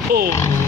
Oh!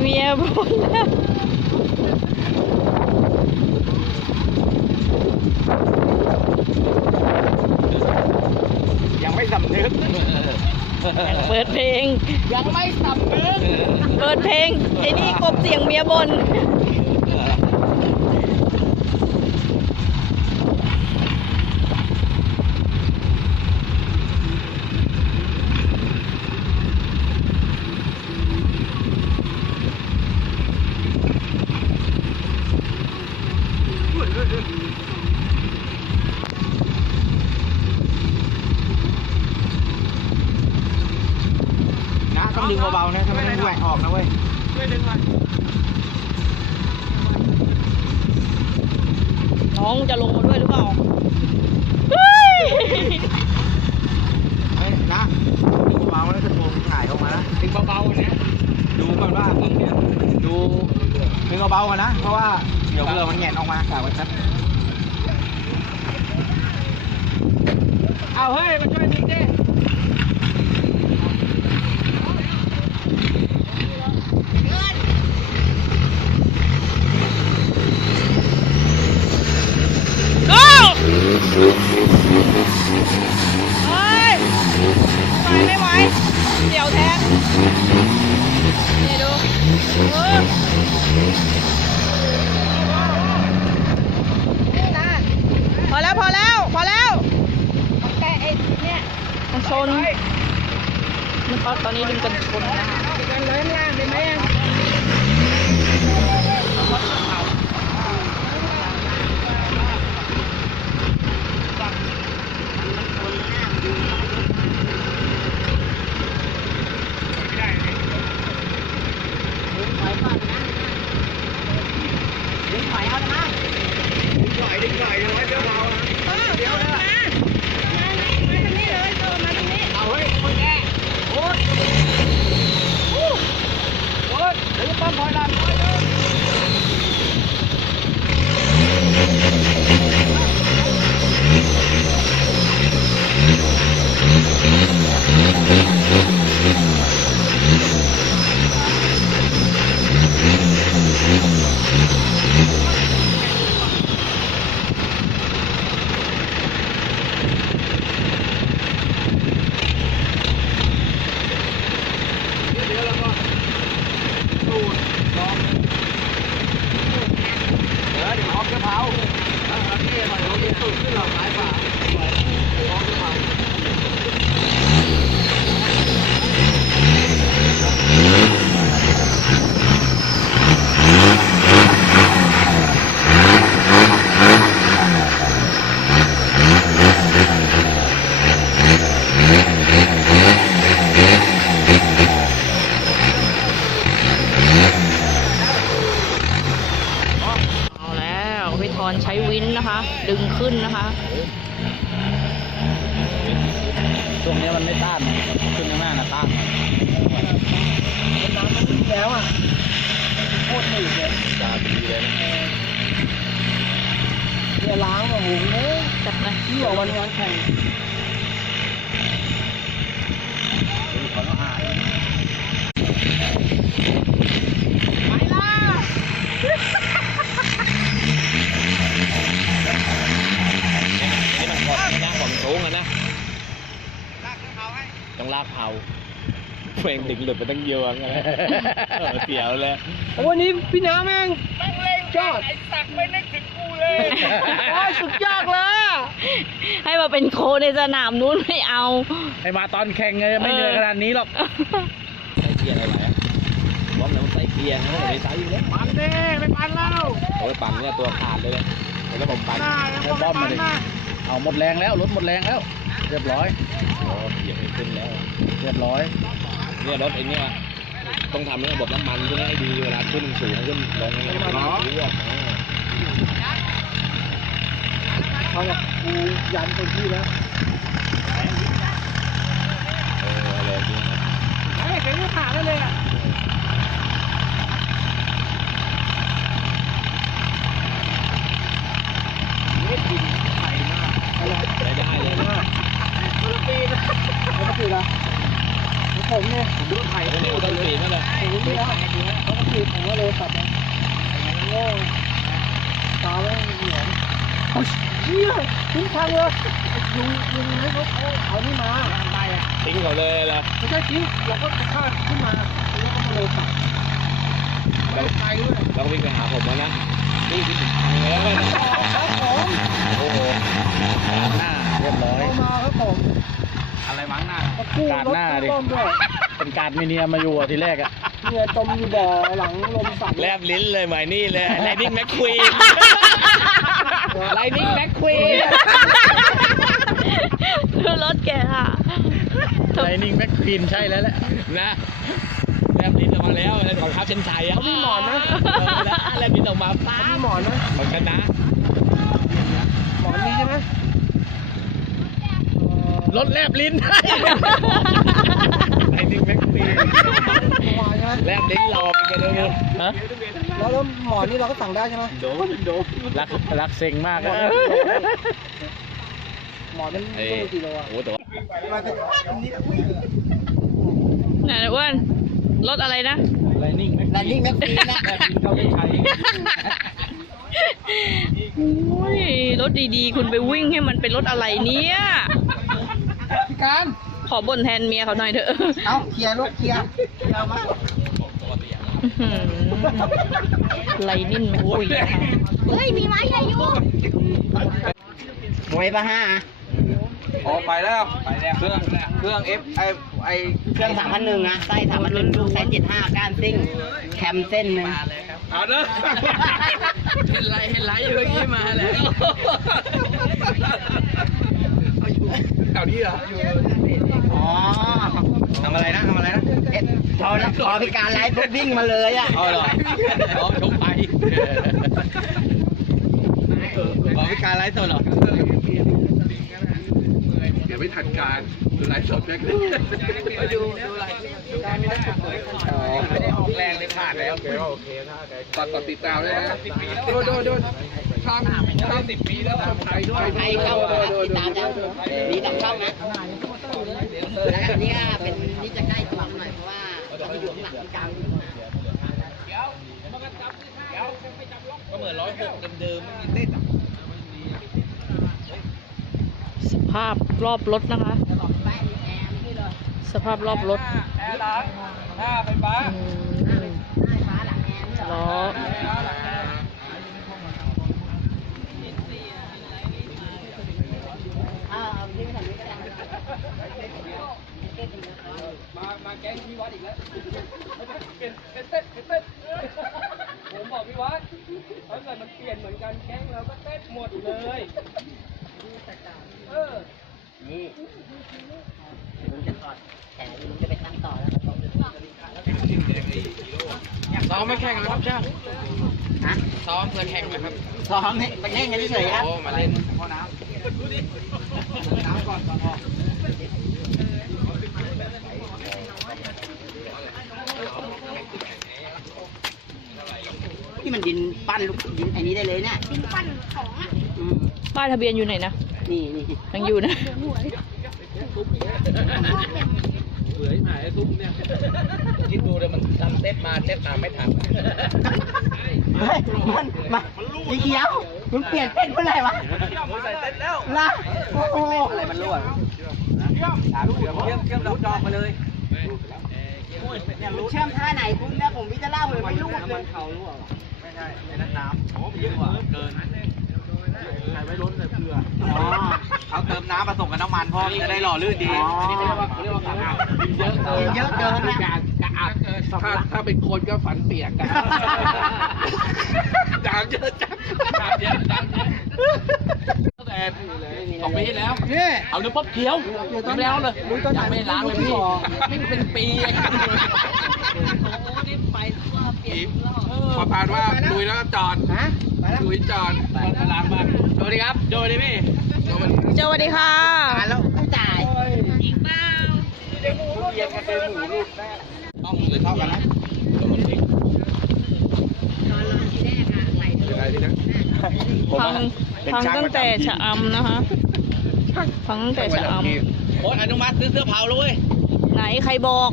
เมียบ่นยังไม่สำนึกเปิดเพลง ยังไม่สำนึก เปิดเพลงไอ้นี่กบเสียงเมียบน เฮ้ยไปไม่ไหวเดี๋ยวแท้นี่ดูพอแล้วพอแล้วพอแล้วแกไอ้เนี่ยมันชนมันตอนนี้ดึงกันชนนะคะดึงกันเลยล่างได้ไหมอะ เท้าอัอนี้มันโดนสุดที่เราหายป่า อนใช้วินนะคะ ดึงขึ้นนะคะ ช่วงนี้มันไม่ต้านขึ้นข้างหน้านะต้านน้ำมันขึ้นแล้วอะโคตรหนืดเลยจาดีเลยเนี่ยล้างมาหุงเลยจัดนะที่ออกวันงานแข่งขอหานี่ งดึงหลุดไปตั้งเยอะไงเออเสียวเลยวันนี้พี่น้ำแม่งแม่งเล่นยอดไอ้สักไม่นึกถึงกูเลยโอ้ยสุดยอดเลยอะให้มาเป็นโคในสนามนู้นไม่เอาให้มาตอนแข่งไงไม่เหนื่อยขนาดนี้หรอกใส่เกียร์อะไรวะบอกแล้วมันใส่เกียร์นะไม่ได้ใส่อยู่แล้วปันเด้ไม่ปันแล้วโอ้ยปั๊มเนี่ยตัวขาดเลยแล้วผมปั๊มหน้ายังไม่ปันนะเอาหมดแรงแล้วรถหมดแรงแล้ว เรียบร้อยโอ้เหยียบไม่ขึ้นแล้ว เรียบร้อย เนี่ยรถไอ้เนี่ยต้องทำระบบน้ำมันใช่ไหมให้ดีเวลาขึ้นสูงขึ้นลงเนี่ยมันรู้ว่าเขาบอกกูยันเต็มที่แล้วเออเลยดีนะเฮ้ยเก่งก็ขาดแล้วเลยอะ ได้ได้เลย เขาก็คือละผมเนี่ยผมดูไข่ ต้นเหนียวต้นปีนั่นแหละ ผมเนี่ยเขาก็คือผมก็เลยตัดนะโง่ตาไม่เหนียวเฮียทิ้งทางเลยยุงยุงให้เขาเอาเอานี่มาไปอะ ทิ้งเขาเลยเหรอ ไม่ใช่ ทิ้งเราก็ฆ่าขึ้นมาแล้วก็มาเลยตัดไม่ไกลด้วยเราก็วิ่งไปหาผมแล้วนะนี่ที่ถึงทางแล้วนะครับผมโอ้โหหน้าเรียบร้อยเอามาครับผมอะไรมั้งหน้ากู้รถกู้ร่มด้วยเป็นการมีเนียมาอยู่อะทีแรกอะเมียจมอยู่บ่อหลังลมสั่นแลบลิ้นเลยหมายนี่เลยไลนิ่งแม็กควีนไลนิ่งแม็กควีนดูรถแกค่ะ ไลนิ่งแม็กควีนใช่แล้วแหละนะแลบลิ้นออกมาแล้วอะไรของเขาเชนชัยอะเขามีหมอนนะเออนะแลบลิ้นออกมาป้ามีบหมอนนะของชนะหมอนมีใช่ไหมรถแลบลิ้นไลนิ่งแม็กควีนหมอนใช่ไหมแลบลิ้นรอไปกันเลยฮะแล้วแล้วหมอนนี่เราก็สั่งได้ใช่ไหมโดนโดนรักรักเซ็งมากหมอะอนหมอนมันเอ้ยต้องกี่โลอะโอ้แต่ว่า ไหนนะอ้วนรถอะไรนะ ไลนิ่งแม็กไลนิ่งแม็กควีนนะเขาไม่ใช้โอ้ยรถดีๆ คุณไปวิ่งให้มันเป็นรถอะไรเนี่ย พี่การ ขอบ่นแทนเมียเขาหน่อยเถอะ เอาเคลียร์รถเคลียร์เคลียร์มาอื้อหือไลนิ่นแมคคุยนะคะหวยปะห้า ออกไปแล้วไปแล้วเครื่องเครื่องเอฟไอไอเครื่องสามพันหนึ่งนะไส้สามพันหนึ่งไส้เจ็ดห้าก้านซิ่งแคมเส้นหนึ่งเอาเนอะเห็นไรเห็นไรอยู่เมื่อกี้มาแล้วแถวนี้เหรออยู่อ๋อทำอะไรนะทำอะไรนะเอ๊ะพอพอพิการไลฟ์ปุ๊บวิ่งมาเลยอะเอาเหรอเอาชกไปเอาพิการไลฟ์สดเหรอเดี๋ยว ไม่ทันการดูไลฟ์สดแม่งเลยดูดูไลฟ์ไม่ได้ไม่ได้ออกแรงเลยขาดแล้วโอเคโอเคถ้าตัดติดตามได้นะโดนโดนโดนทำทำสิบปีแล้วคนไทยด้วยให้เข้าติดตามแล้วนี่ต้องเข้านะแล้วอันนี้เป็นที่จะใกล้ตัวหน่อยเพราะว่าเราอยู่ข้างหลังที่กลางอยู่นะก็เหมือนร้อยหกเดิมๆ ภาพรอบรถนะคะ สภาพรอบรถหน้าเป็นบ้าล้อมามาแก๊งพี่วัดอีกแล้ว เปลี่ยนเต้นเป็ต้นผมบอกพี่วัดถ้าเกิดมันเปลี่ยนเหมือนกันแก๊งเราก็เต้น ซ้อมไม่แข่งนะครับช่างฮะซ้อมเพื่อแข่งนะครับซ้อมให้ไปเล่นกันเฉยๆครับโอ้มาเล่นพ่อน้ำน้ำก่อนก่อนออกที่มันดินปั้นลูกดินไอ้นี้ได้เลยเนี่ยดินปั้นของอะอืมป้ายทะเบียนอยู่ไหนนะนี่นี่ยังอยู่นะ เบื่อที่ไหนไอ้ตุ้มเนี่ยคิดดูเลยมันทำเต้นมาเต้นตามไม่ทันเฮ้ยมันมาสีเขียวมึงเปลี่ยนเป็นเมื่อไหร่วะใส่เต้นแล้วล่ะโอ้โหอะไรมันรั่วเชื่อมเชื่อมดอกจอกมาเลยเชื่อมท่าไหนคุณเนี่ยผมวิจารณ์เลยไม่รู้เลยไม่ใช่ในนั้นน้ำโอ้เยอะกว่าเกินใส่ไว้ล้นเลยเพื่ออ๋อ เขาเติมน้ำผสมกับน้ำมันเพราะจะได้หล่อลื่นดีอ๋ออันนี้เขาเรียกว่าเขาเรียกว่าขาดเยอะเยอะเกินนะกระอักถ้าถ้าเป็นคนก็ฝันเปียกกันจางเยอะจังจางเยอะจางเยอะตั้งแต่สองปีที่แล้วนี่เอาเนื้อป๊อบเขียวยังไม่แล้วเลยยังไม่ล้างเลยพี่ไม่เป็นปีอะพอผ่านว่าลุยแล้วก็จอดฮะไปแล้วลุยจอดไปล้างบ้านสวัสดีครับโจดีพี่ เจ้าสวัสดีค่ะแล้วต้องจ่ายต้องหรือเท่ากันนะยังไงดีนะฟังฟังตั้งแต่ชะอำนะคะฟังตั้งแต่ชะอโค้ดอนุมัติซื้อเสื้อเผาเลยำไหนใครบอก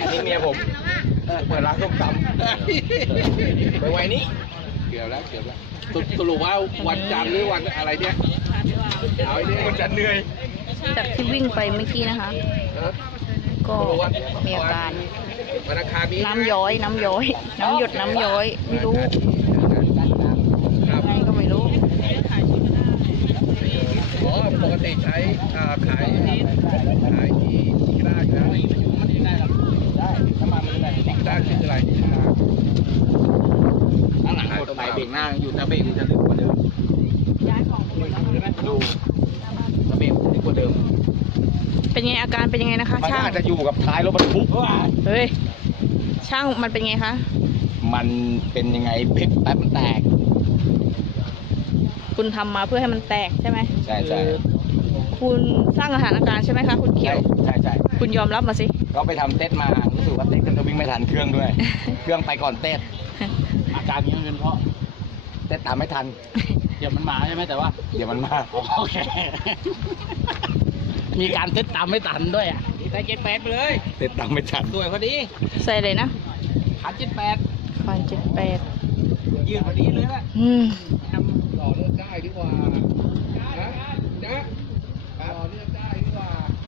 อันนี้เมียผมเปิดร้านส้มตำไปไว้นี้เกี่ยวแล้วเกี่ยวแล้วสรุปสรุปว่าวันจันทร์หรือวันอะไรเนี่ยเอาไอ้เนี่ยวันจันทร์เหนื่อยจากที่วิ่งไปเมื่อกี้นะคะ ก็มีอาการวันอังคารนี้น้ำย้อย น้ำย้อย น้ำหยดน้ำย้อย ไม่รู้ครับไงก็ไม่รู้อ๋อปกติใช้อ่าขายขายที่ที่ได้นะได้น้ำมันมันได้ได้ชื่ออะไรข้างหลังหมดไป เบรกหน้าอยู่แต่เบรกมันจะลึกกว่าเดิมดูแต่เบรกลึกกว่าเดิม เป็นไงอาการเป็นยังไงนะคะ มันช่างอาจจะอยู่กับท้ายรถบรรทุกเฮ้ยช่างมันเป็นไงคะมันเป็นยังไงพลิกแป๊บมันแตก คุณทำมาเพื่อให้มันแตกใช่ไหมใช่ใช่คุณสร้างสถานการณ์ใช่ไหมคะคุณเขียว ใช่ใช่ คุณยอมรับมาสิ ก็ไปทำเต้นมารู้สึกว่าเต้นก็จะวิ่งไม่ทันเครื่องด้วย เครื่องไปก่อนเต้น อาการนี้เป็นเพราะเต้นตามไม่ทัน เดี๋ยวมันมาใช่ไหมแต่ว่า เดี๋ยวมันมาโอเค มีการเต้นตามไม่ตันด้วยอะแต่เจ็ดแปดไปเลยเต้นตามไม่ทันสวยพอดีใส่เลยนะขาเจ็ดแปดฟันเจ็ดแปดยืนพอดีเลยแหละอืมทำหล่อ